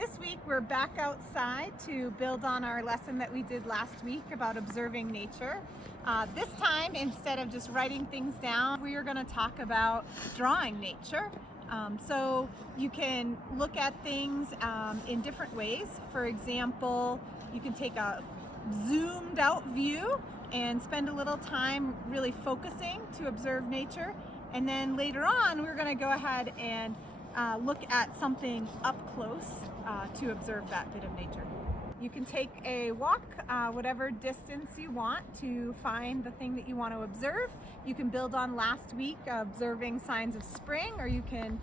This week we're back outside to build on our lesson that we did last week about observing nature. This time, instead of just writing things down, we are going to talk about drawing nature. So you can look at things in different ways. For example, you can take a zoomed out view and spend a little time really focusing to observe nature. And then later on, we're going to go ahead and look at something up close to observe that bit of nature. You can take a walk, whatever distance you want, to find the thing that you want to observe. You can build on last week observing signs of spring, or you can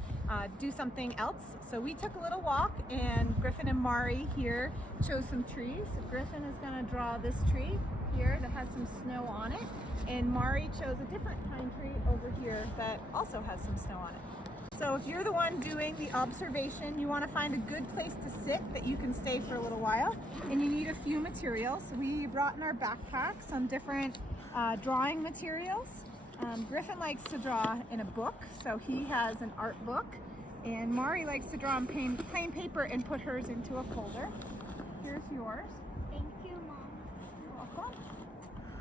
do something else. So we took a little walk, and Griffin and Mari here chose some trees. Griffin is going to draw this tree here that has some snow on it, and Mari chose a different pine tree over here that also has some snow on it. So if you're the one doing the observation, you want to find a good place to sit that you can stay for a little while, and you need a few materials. We brought in our backpack some different drawing materials. Griffin likes to draw in a book, so he has an art book, and Mari likes to draw on plain paper and put hers into a folder. Here's yours. Thank you, Mom. You're welcome.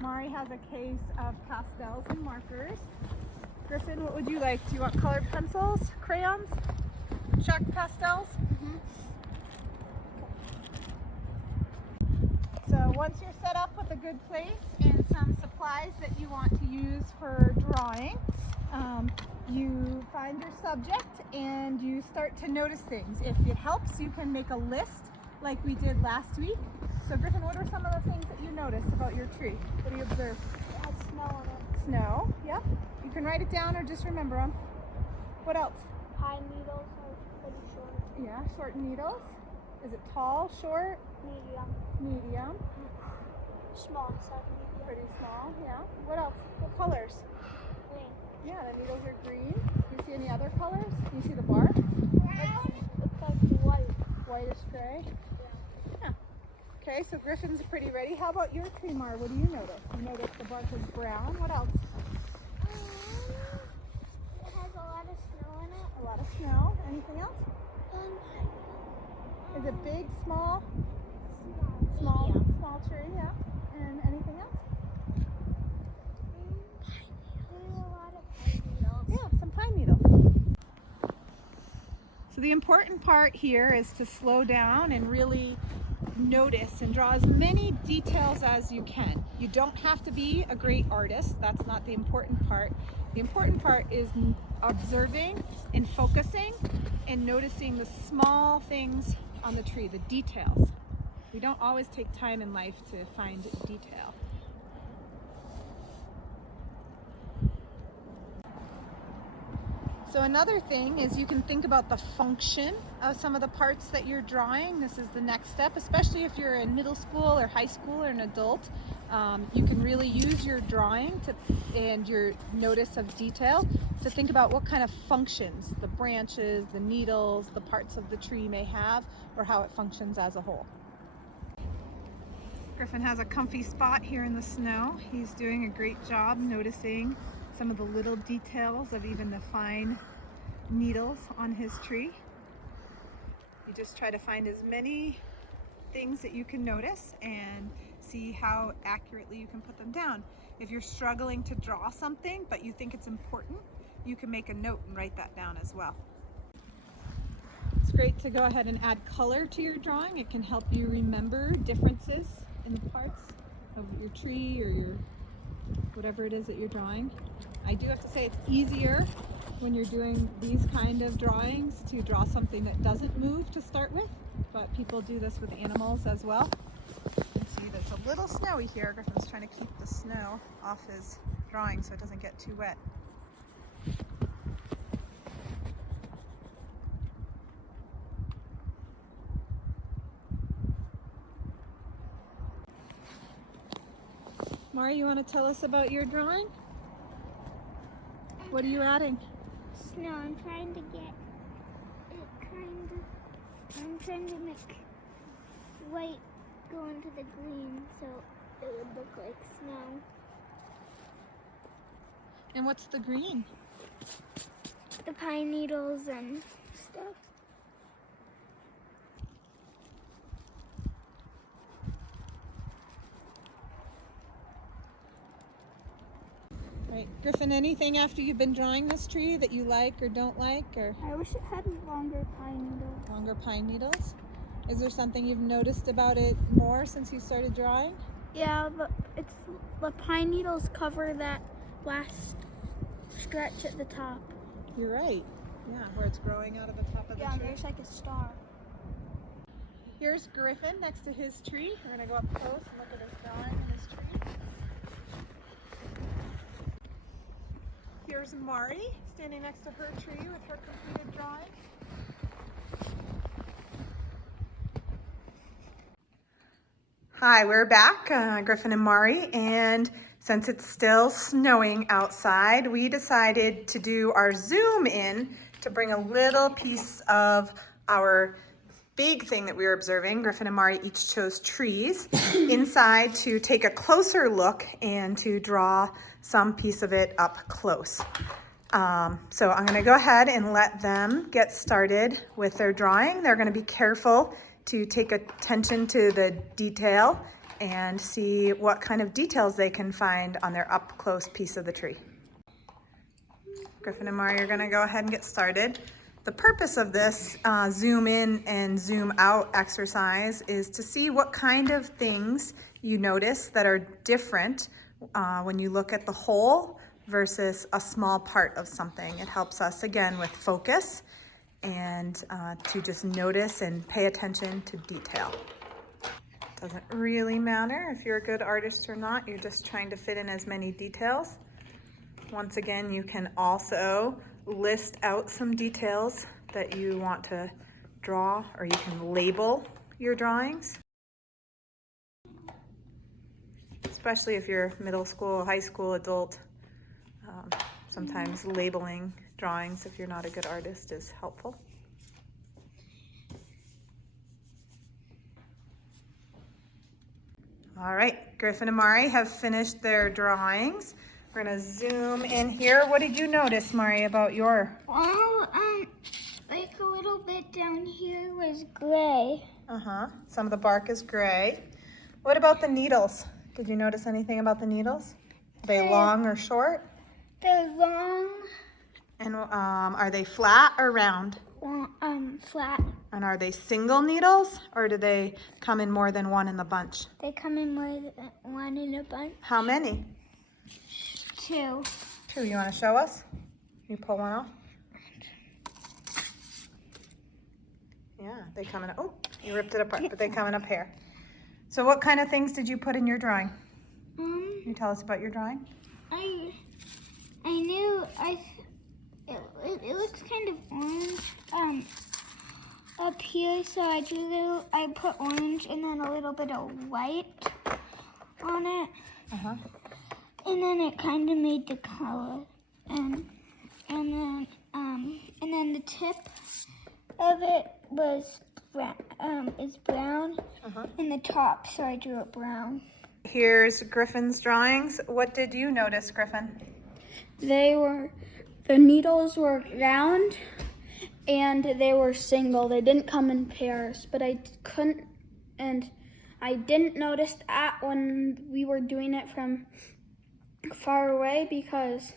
Mari has a case of pastels and markers. Griffin, what would you like? Do you want colored pencils, crayons, chalk pastels? So once you're set up with a good place and some supplies that you want to use for drawing, you find your subject and you start to notice things. If it helps, you can make a list like we did last week. So Griffin, what are some of the things that you notice about your tree? What do you observe? It has snow on it. Snow, yep. You can write it down or just remember them. What else? Pine needles are pretty short. Yeah, short needles. Is it tall, short? Medium. Medium. Small, side medium. Pretty small, yeah. What else? What colors? Green. Yeah, the needles are green. Do you see any other colors? Do you see the bark? Looks like white. Whitish gray. Yeah. Okay, so Griffin's pretty ready. How about your tree, Mar? What do you notice? You notice the bark is brown. What else? It has a lot of snow in it. A lot of snow. Anything else? Is it big, small? Small. Small tree, yeah. And anything else? There's a lot of pine needles. Yeah, some pine needles. So the important part here is to slow down and really notice and draw as many details as you can. You don't have to be a great artist. That's not the important part. The important part is observing and focusing and noticing the small things on the tree, the details. We don't always take time in life to find detail. So another thing is you can think about the function of some of the parts that you're drawing. This is the next step, especially if you're in middle school or high school or an adult. You can really use your drawing and your notice of detail to think about what kind of functions the branches, the needles, the parts of the tree may have, or how it functions as a whole. Griffin has a comfy spot here in the snow. He's doing a great job noticing some of the little details of even the fine needles on his tree. You just try to find as many things that you can notice and see how accurately you can put them down. If you're struggling to draw something but you think it's important, you can make a note and write that down as well. It's great to go ahead and add color to your drawing. It can help you remember differences in the parts of your tree or your whatever it is that you're drawing. I do have to say it's easier when you're doing these kind of drawings to draw something that doesn't move to start with, but people do this with animals as well. You can see there's a little snowy here. Griffin's trying to keep the snow off his drawing so it doesn't get too wet. Mari, you want to tell us about your drawing? What are you adding? Snow. I'm trying to get it I'm trying to make white go into the green so it would look like snow. And what's the green? The pine needles and stuff. Griffin, anything after you've been drawing this tree that you like or don't like, or I wish it had longer pine needles. longer pine needles? Is there something you've noticed about it more since you started drawing? Yeah, the pine needles cover that last stretch at the top. You're right. Yeah, where it's growing out of the top of the Yeah, and tree. there's like a star. Here's Griffin next to his tree. We're gonna go up close and look at his drawing in his tree. Here's Mari standing next to her tree with her completed drawing. Hi, we're back, Griffin and Mari, and since it's still snowing outside, we decided to do our zoom in to bring a little piece of our big thing that we were observing. Griffin and Mari each chose trees inside to take a closer look and to draw some piece of it up close. So I'm gonna go ahead and let them get started with their drawing. They're gonna be careful to take attention to the detail and see what kind of details they can find on their up close piece of the tree. Griffin and Mari are gonna go ahead and get started. The purpose of this zoom in and zoom out exercise is to see what kind of things you notice that are different when you look at the whole versus a small part of something. It helps us, again, with focus and to just notice and pay attention to detail. Doesn't really matter if you're a good artist or not, you're just trying to fit in as many details. Once again, you can also list out some details that you want to draw, or you can label your drawings. Especially if you're middle school, high school, adult. Sometimes labeling drawings, if you're not a good artist, is helpful. All right, Griffin and Mari have finished their drawings. We're gonna zoom in here. What did you notice, Mari, about your? Oh, like a little bit down here was gray. Some of the bark is gray. What about the needles? Did you notice anything about the needles? Are they long or short? They're long. And are they flat or round? Flat. And are they single needles, or do they come in more than one in the bunch? They come in more than one in a bunch. How many? 2. 2. You want to show us? You pull one off. Yeah, they come in. Oh, you ripped it apart, but they come in a pair. So what kind of things did you put in your drawing? Can you tell us about your drawing? I knew it looks kind of orange up here, so I put orange and then a little bit of white on it. And then it kind of made the color, and then the tip of it was brown, and the top, so I drew it brown. Here's Griffin's drawings. What did you notice, Griffin? The needles were round, and they were single. They didn't come in pairs, but I didn't notice that when we were doing it from far away, because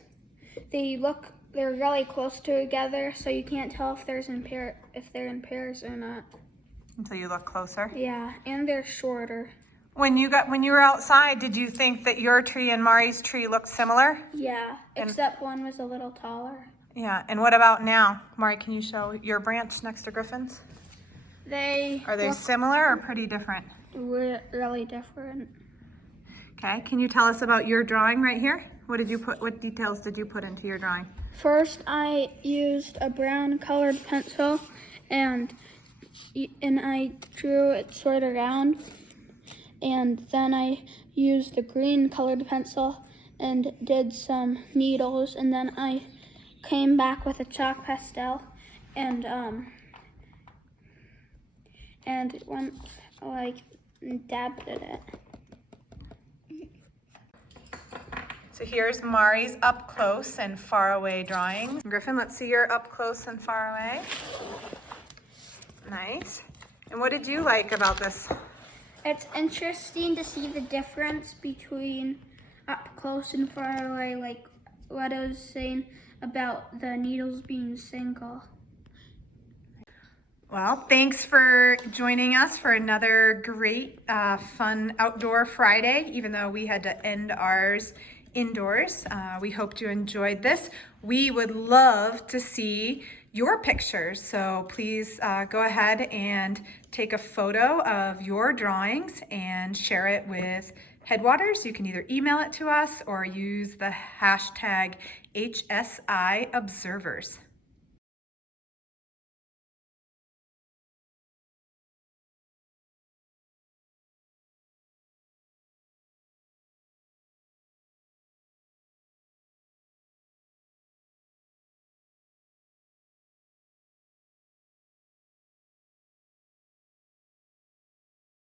they're really close together, so you can't tell if they're in pairs or not. Until you look closer. Yeah, and they're shorter. When you were outside, did you think that your tree and Mari's tree looked similar? Yeah, except one was a little taller. Yeah, and what about now? Mari, can you show your branch next to Griffin's? Are they similar or pretty different? Really different. Okay, can you tell us about your drawing right here? What details did you put into your drawing? First, I used a brown colored pencil, and I drew it sort of round. And then I used the green colored pencil and did some needles, and then I came back with a chalk pastel and went dabbed at it. So here's Mari's up close and far away drawing. Griffin, let's see your up close and far away. Nice. And what did you like about this? It's interesting to see the difference between up close and far away. Like what I was saying about the needles being single. Well, thanks for joining us for another great, fun outdoor Friday, even though we had to end ours indoors. We hope you enjoyed this. We would love to see your pictures, so please go ahead and take a photo of your drawings and share it with Headwaters. You can either email it to us or use the hashtag HSI Observers.